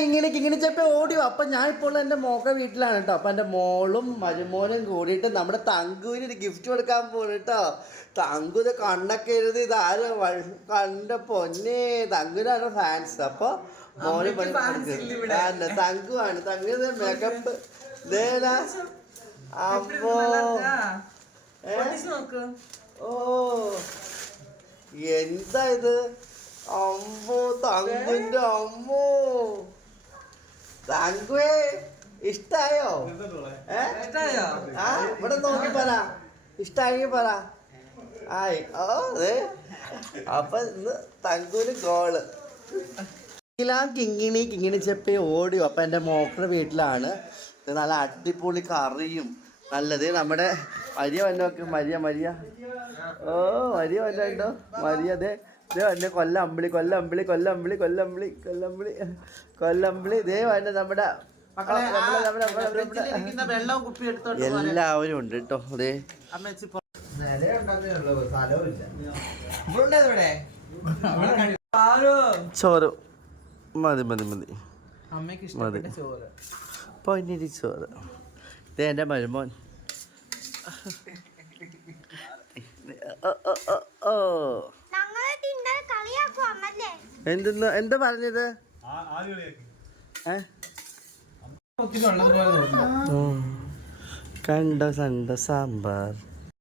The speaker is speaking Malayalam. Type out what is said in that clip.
കിങ്ങിണി ചെപ്പ ഓടിയോ. അപ്പം ഞാൻ ഇപ്പോൾ എൻ്റെ മോക്ക വീട്ടിലാണ് കേട്ടോ. അപ്പം എൻ്റെ മോളും മരുമോനും കൂടിയിട്ട് നമ്മുടെ തങ്കുവിന് ഒരു ഗിഫ്റ്റ് കൊടുക്കാൻ പോകും കേട്ടോ. തങ്കു ഇത് കണ്ണൊക്കെ എഴുതി ഇതാരും കണ്ട പൊന്നെ തങ്കുവിനാണ് ഫാൻസ്. അപ്പോൾ മോന് തങ്കുവാണ്. തങ്കുവിന് മേക്കപ്പ് ഇതേനാ അപ്പോ ഓ എന്താ ഇത് അമ്മോ തങ്കുന്റെ അമ്മോ തങ്കുവേ ഇഷ്ടായോ? ആ ഇവിടെ നോക്കി പറ ഇഷ്ടായെങ്കിൽ പറ. ആയി ഓ അതെ. അപ്പൊ ഇന്ന് തങ്കുവിന് ഗോള്. കിങ്ങിണി ചെപ്പി ഓടിയോ. അപ്പം എൻ്റെ മോക്കളുടെ വീട്ടിലാണ്. നല്ല അടിപൊളി കറിയും നല്ലത്. നമ്മുടെ മരിയ വന്നോക്ക് മരിയ ഓ മരിയ വന്നോ മരിയ അതെ ഇതേ വന്നെ കൊല്ലമ്പളി ഇതേ വന്നെ നമ്മുടെ എല്ലാവരും ഉണ്ട് കേട്ടോ. അതെ ചോറ് മതി പൊന്നിരി ചോറ്. ഇതേ എൻ്റെ മരുമോൻ. എന്താ പറഞ്ഞത്? കണ്ട സണ്ട സാമ്പാർ